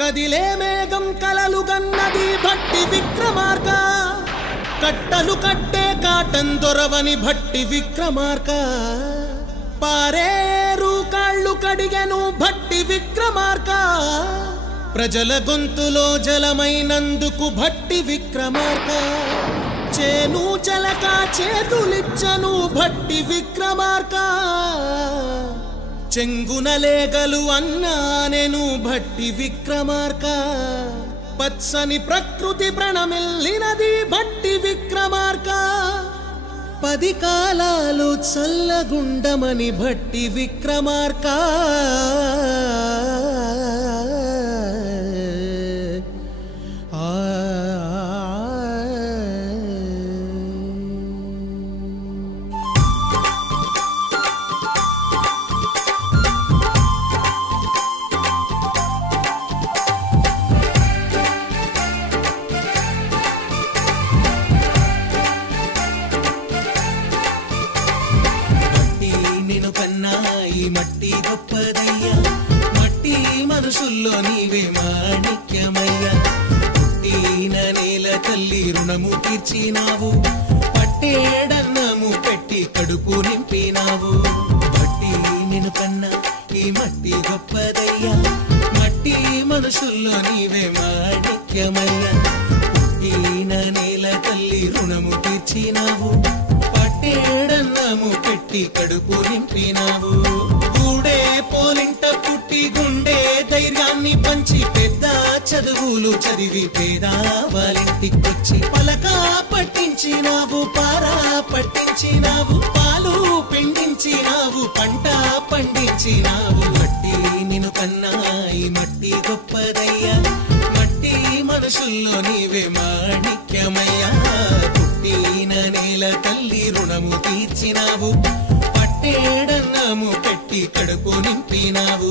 కదిలే మేఘం కలలు గన్నది భట్టి విక్రమార్క, కట్టలు కట్టే కాటన్ దొరవని భట్టి విక్రమార్క, పారేరు కాళ్ళు కడిగెను భట్టి విక్రమార్క, ప్రజల గొంతులో జలమైనందుకు భట్టి విక్రమార్క, చేను చలక చేతులిచ్చను భట్టి విక్రమార్క, చెంగునలేగలు అన్నానెను భట్టి విక్రమార్క, పచ్చని ప్రకృతి ప్రణమిల్లినది భట్టి విక్రమార్క, 10 కాలాలు చల్లగుండమని భట్టి విక్రమార్క, మట్టి గొప్పదయ్యా, మట్టి మనుషుల్లో నీవే మాణిక్యమయ్యా, పుట్టిన నేల తల్లి రుణము తీర్చినావు, పట్టేడన్నము పెట్టి కడుపు నింపినావు, మట్టి నిన్ను కన్నా ఈ మట్టి గొప్పదయ్యా, మట్టి మనుషుల్లో నీవే మాణిక్యమయ్యా, పుట్టిన నేల తల్లి రుణము తీర్చినావు, పట్టేడన్నము పెట్టి కడుపు నింపినావు, గూడే పోలింట పుట్టి గుండె ధైర్యాన్ని పంచి పెద్ద చదువులు చదివి పేదవాళ్ళింటికొచ్చి పలక పట్టించినావు, పారా పట్టించినావు, పాలు పిండించినావు, పంట పండించినావు, మట్టి నిన్ను కన్నా ఈ మట్టి గొప్పదయ్యా, మట్టి మనుషుల్లో నీవే మాణిక్యమయ్యా, పుట్టిన నేల తల్లి రుణము తీర్చినావు, పట్టేడన్నము పెట్టి కడుపు నింపినావు.